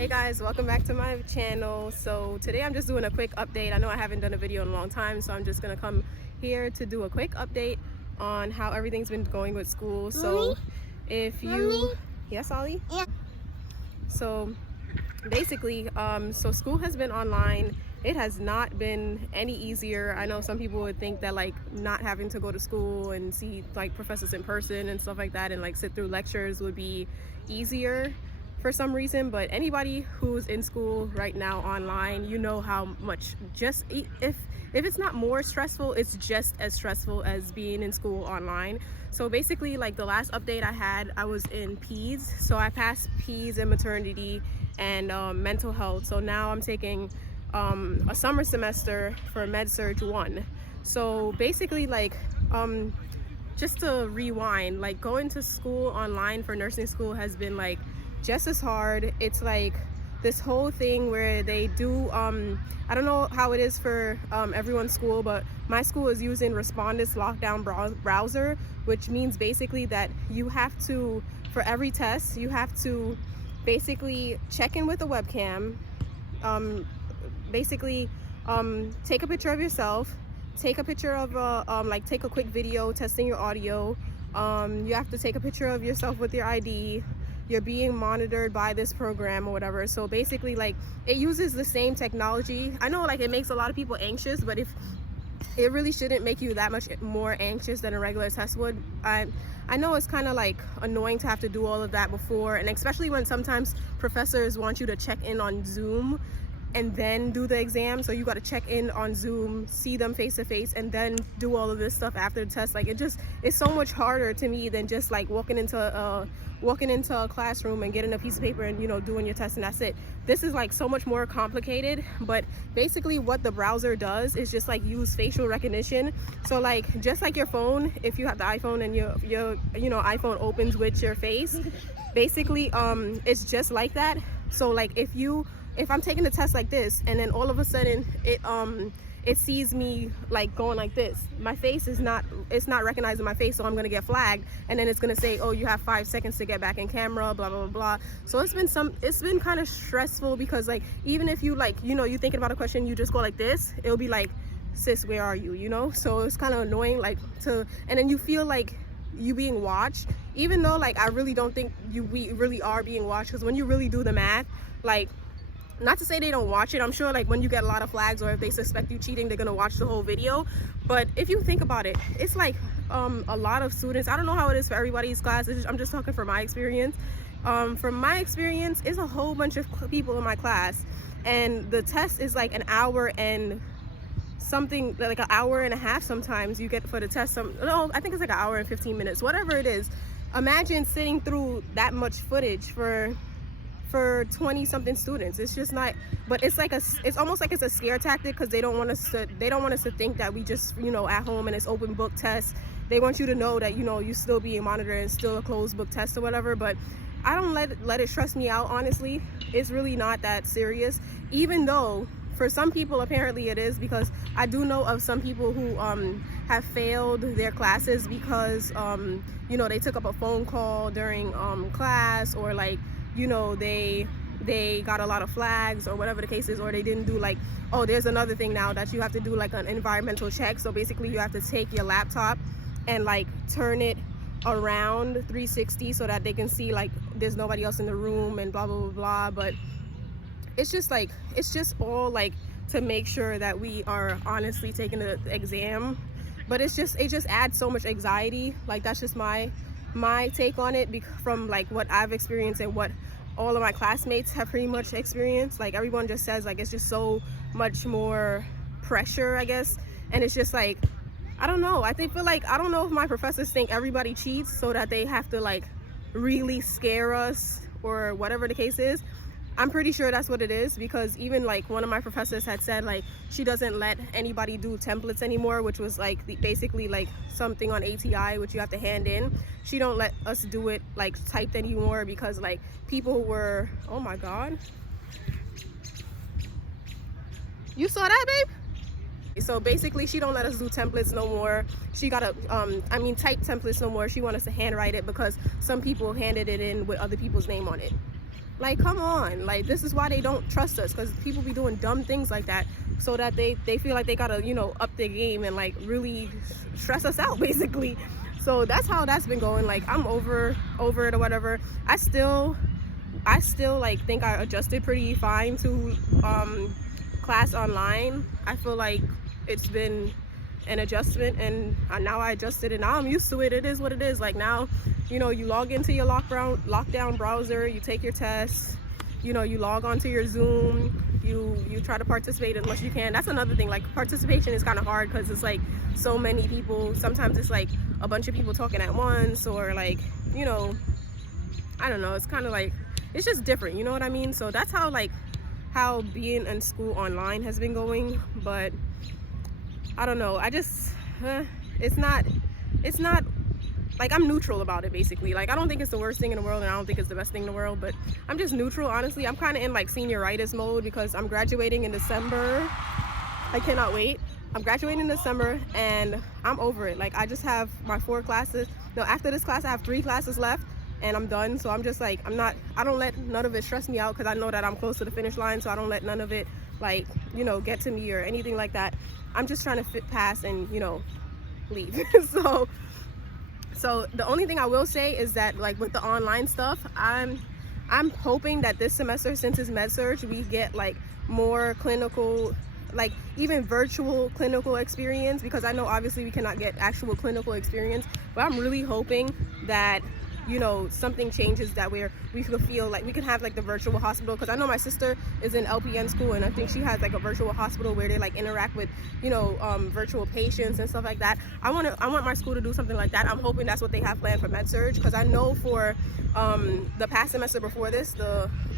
Hey guys, welcome back to my channel. So today I'm just doing a quick update. I know I haven't done a video in a long time, so I'm just gonna come here to do a quick update on how everything's been going with school. So if you yes, Ollie? Yeah. So basically, so school has been online. It has not been any easier. I know some people would think that like not having to go to school and see like professors in person and stuff like that and like sit through lectures would be easier for some reason, but anybody who's in school right now online, you know how much, just if it's not more stressful, it's just as stressful as being in school online. So basically, like the last update I had, I was in peds, so I passed peds and maternity and mental health. So now I'm taking a summer semester for med-surg 1. So basically, like just to rewind, like going to school online for nursing school has been like just as hard. It's like this whole thing where they do I don't know how it is for everyone's school, but my school is using Respondus lockdown browser, which means basically that you have to, for every test, you have to basically check in with a webcam, basically take a picture of yourself, take a picture of like take a quick video testing your audio, you have to take a picture of yourself with your ID. You're being monitored by this program or whatever. So basically, like, it uses the same technology. I know like it makes a lot of people anxious, but if it really shouldn't make you that much more anxious than a regular test would. I know it's kind of like annoying to have to do all of that before, and especially when sometimes professors want you to check in on Zoom and then do the exam. So you got to check in on Zoom, see them face to face, and then do all of this stuff after the test. Like it's so much harder to me than just like walking into a classroom and getting a piece of paper and, you know, doing your test and that's it. This is like so much more complicated. But basically what the browser does is just like use facial recognition. So like just like your phone, if you have the iPhone and your you know iPhone opens with your face, basically it's just like that. So like if I'm taking the test like this and then all of a sudden it sees me like going like this, my face is not, it's not recognizing my face, so I'm gonna get flagged, and then it's gonna say, oh, you have 5 seconds to get back in camera, blah blah blah. So it's been kind of stressful, because like even if you like, you know, you thinking about a question, you just go like this, it'll be like, sis, where are you, you know? So it's kind of annoying, like and then you feel like you being watched, even though like I really don't think we really are being watched, because when you really do the math, like, not to say they don't watch it, I'm sure like when you get a lot of flags or if they suspect you cheating, they're gonna watch the whole video. But if you think about it, it's like a lot of students. I don't know how it is for everybody's class. I'm just talking from my experience. From my experience, it's a whole bunch of people in my class, and the test is like an hour and something, like an hour and a half sometimes you get for the test. No, I think it's like an hour and 15 minutes, whatever it is. Imagine sitting through that much footage for 20 something students. It's just not, but it's like it's almost like it's a scare tactic, because they don't want us to think that we just, you know, at home and it's open book tests. They want you to know that, you know, you're still being monitored and still a closed book test or whatever. But I don't let it stress me out, honestly. It's really not that serious, even though for some people apparently it is, because I do know of some people who have failed their classes because you know, they took up a phone call during class, or like, you know, they got a lot of flags or whatever the case is, or they didn't do like, oh, there's another thing now that you have to do like an environmental check. So basically you have to take your laptop and like turn it around 360 so that they can see like there's nobody else in the room and blah blah blah blah. But it's just like, it's just all like to make sure that we are honestly taking the exam. But it just adds so much anxiety. Like that's just my take on it, from like what I've experienced and what all of my classmates have pretty much experienced. Like everyone just says like it's just so much more pressure, I guess. And it's just like, I don't know, I don't know if my professors think everybody cheats so that they have to like really scare us or whatever the case is. I'm pretty sure that's what it is, because even like one of my professors had said like she doesn't let anybody do templates anymore, which was like basically like something on ATI which you have to hand in. She don't let us do it like typed anymore, because like people were, oh my god, you saw that, babe? So basically she don't let us do templates no more. She gotta type templates no more. She want us to handwrite it, because some people handed it in with other people's name on it. Like, come on. Like, this is why they don't trust us, because people be doing dumb things like that, so that they feel like they gotta, you know, up their game and like really stress us out basically. So that's how that's been going. Like, I'm over it or whatever. I still like think I adjusted pretty fine to class online. I feel like it's been an adjustment, and now I adjusted, and now I'm used to it. It is what it is. Like, now, you know, you log into your lockdown browser, you take your tests, you know, you log onto your Zoom, you try to participate as much as you can. That's another thing. Like, participation is kind of hard because it's like so many people. Sometimes it's like a bunch of people talking at once, or like, you know, I don't know, it's kind of like, it's just different, you know what I mean? So that's how being in school online has been going. But I don't know, I just it's not like, I'm neutral about it basically. Like, I don't think it's the worst thing in the world, and I don't think it's the best thing in the world, but I'm just neutral, honestly. I'm kind of in like senioritis mode because I'm graduating in December. I cannot wait. I'm graduating in December, and I'm over it. Like, I just have my 4 classes. No, after this class I have 3 classes left, and I'm done. So I'm just like, I don't let none of it stress me out, because I know that I'm close to the finish line. So I don't let none of it, like, you know, get to me or anything like that. I'm just trying to fit past and, you know, leave. So the only thing I will say is that, like, with the online stuff, I'm hoping that this semester, since it's med-surg, we get like more clinical, like even virtual clinical experience, because I know obviously we cannot get actual clinical experience, but I'm really hoping that, you know, something changes that where we could feel like we can have like the virtual hospital, because I know my sister is in LPN school, and I think she has like a virtual hospital where they like interact with, you know, virtual patients and stuff like that. I want my school to do something like that. I'm hoping that's what they have planned for med-surg, because I know for the past semester before this,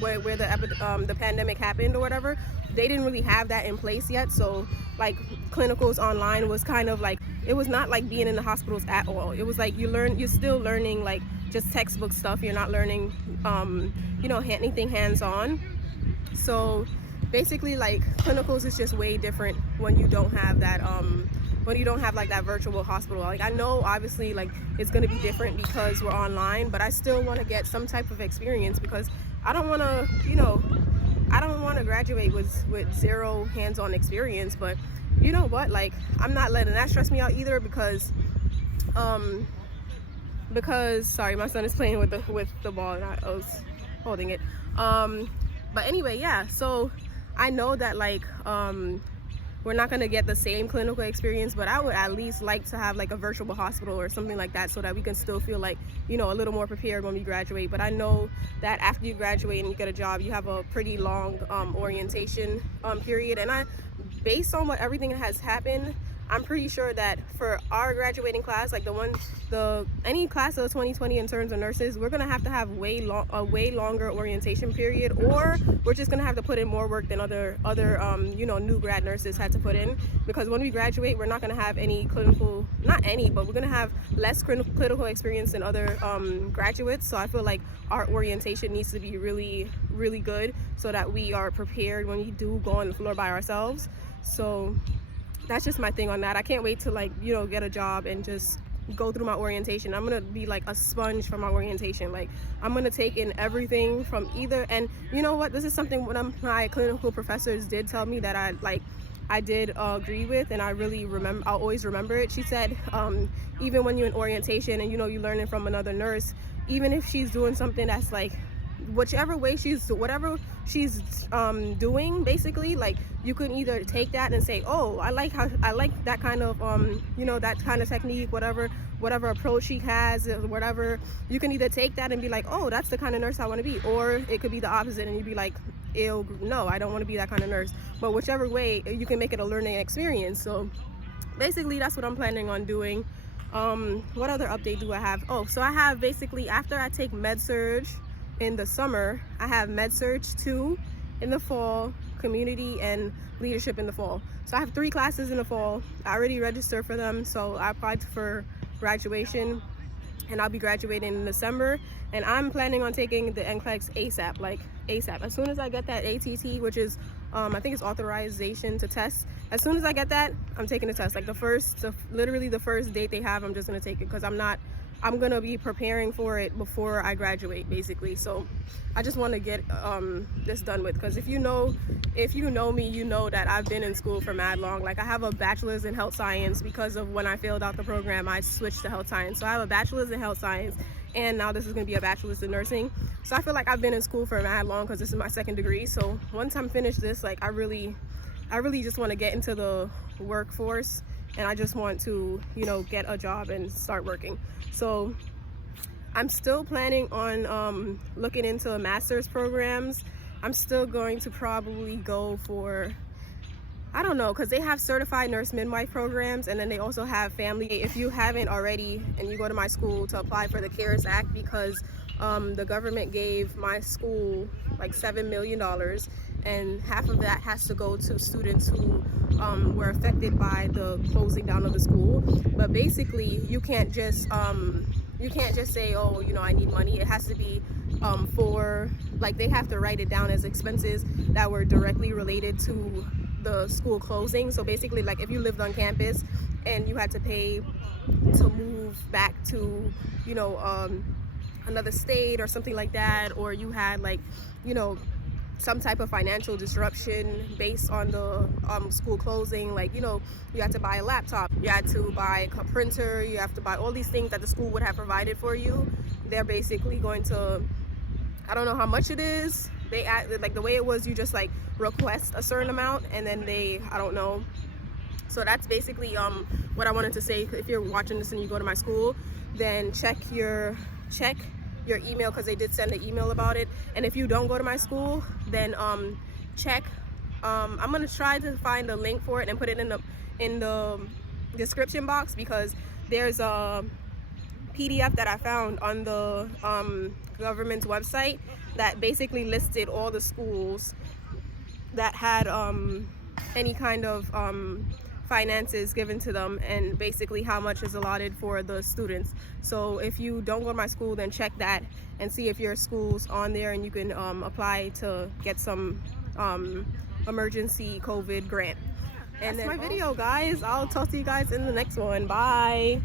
where the pandemic happened or whatever, they didn't really have that in place yet. So like, clinicals online was kind of like, it was not like being in the hospitals at all. It was like you're still learning like just textbook stuff. You're not learning you know, anything hands-on. So basically, like, clinicals is just way different when you don't have that like that virtual hospital. Like, I know obviously like it's going to be different because we're online, but I still want to get some type of experience, because I don't want to, you know, I don't want to graduate with 0 hands-on experience. But you know what, like, I'm not letting that stress me out either, because sorry, my son is playing with the ball, and I was holding it. But anyway, yeah, so I know that like we're not going to get the same clinical experience, but I would at least like to have like a virtual hospital or something like that, so that we can still feel like, you know, a little more prepared when we graduate. But I know that after you graduate and you get a job, you have a pretty long orientation period, and based on what everything that has happened, I'm pretty sure that for our graduating class, like any class of 2020 in terms of nurses, we're gonna have to have a way longer orientation period, or we're just gonna have to put in more work than other you know, new grad nurses had to put in, because when we graduate, we're not gonna have any clinical, not any, but we're gonna have less clinical experience than other graduates. So I feel like our orientation needs to be really, really good, so that we are prepared when we do go on the floor by ourselves. So that's just my thing on that. I can't wait to, like, you know, get a job and just go through my orientation. I'm gonna be like a sponge for my orientation. Like, I'm gonna take in everything from either, and you know what, this is something one of my clinical professors did tell me that I did agree with, and I really remember, I'll always remember it. She said, even when you're in orientation and, you know, you're learning from another nurse, even if she's doing something that's like, whatever she's doing, basically, like, you can either take that and say, oh, I like that kind of you know, that kind of technique, whatever approach she has, whatever. You can either take that and be like, oh, that's the kind of nurse I want to be, or it could be the opposite, and you'd be like, ew, no, I don't want to be that kind of nurse. But whichever way, you can make it a learning experience. So basically, that's what I'm planning on doing. What other update do I have? Oh, so I have, basically, after I take med-surg in the summer, I have med-surg 2 in the fall, community and leadership in the fall. So I have 3 classes in the fall. I already registered for them, so I applied for graduation, and I'll be graduating in December. And I'm planning on taking the NCLEX ASAP, like ASAP. As soon as I get that ATT, which is I think it's authorization to test. As soon as I get that, I'm taking the test. Like, literally the first date they have, I'm just gonna take it, because I'm not I'm gonna be preparing for it before I graduate, basically. So I just want to get this done with, because if you know me, you know that I've been in school for mad long. Like, I have a bachelor's in health science because of when I failed out the program, I switched to health science. So I have a bachelor's in health science, and now this is going to be a bachelor's in nursing. So I feel like I've been in school for mad long because this is my second degree. So once I'm finished this, like, I really just want to get into the workforce, and I just want to, you know, get a job and start working. So I'm still planning on looking into master's programs. I'm still going to probably go for, I don't know, because they have certified nurse midwife programs, and then they also have family. If you haven't already and you go to my school to apply for the CARES Act, because the government gave my school like $7 million, and half of that has to go to students who were affected by the closing down of the school. But basically, you can't just say, oh, you know, I need money. It has to be for, like, they have to write it down as expenses that were directly related to the school closing. So basically, like, if you lived on campus and you had to pay to move back to, you know, another state or something like that, or you had, like, you know, some type of financial disruption based on the school closing, like, you know, you had to buy a laptop, you had to buy a printer, you have to buy all these things that the school would have provided for you. They're basically going to, I don't know how much it is. They like, the way it was, you just like request a certain amount, and then I don't know. So that's basically what I wanted to say. If you're watching this and you go to my school, then check your email, because they did send an email about it. And if you don't go to my school, then check. I'm gonna try to find a link for it and put it in the description box, because there's a PDF that I found on the government's website that basically listed all the schools that had any kind of finances given to them, and basically how much is allotted for the students. So if you don't go to my school, then check that and see if your school's on there, and you can apply to get some emergency COVID grant. And that's my video, guys. I'll talk to you guys in the next one. Bye.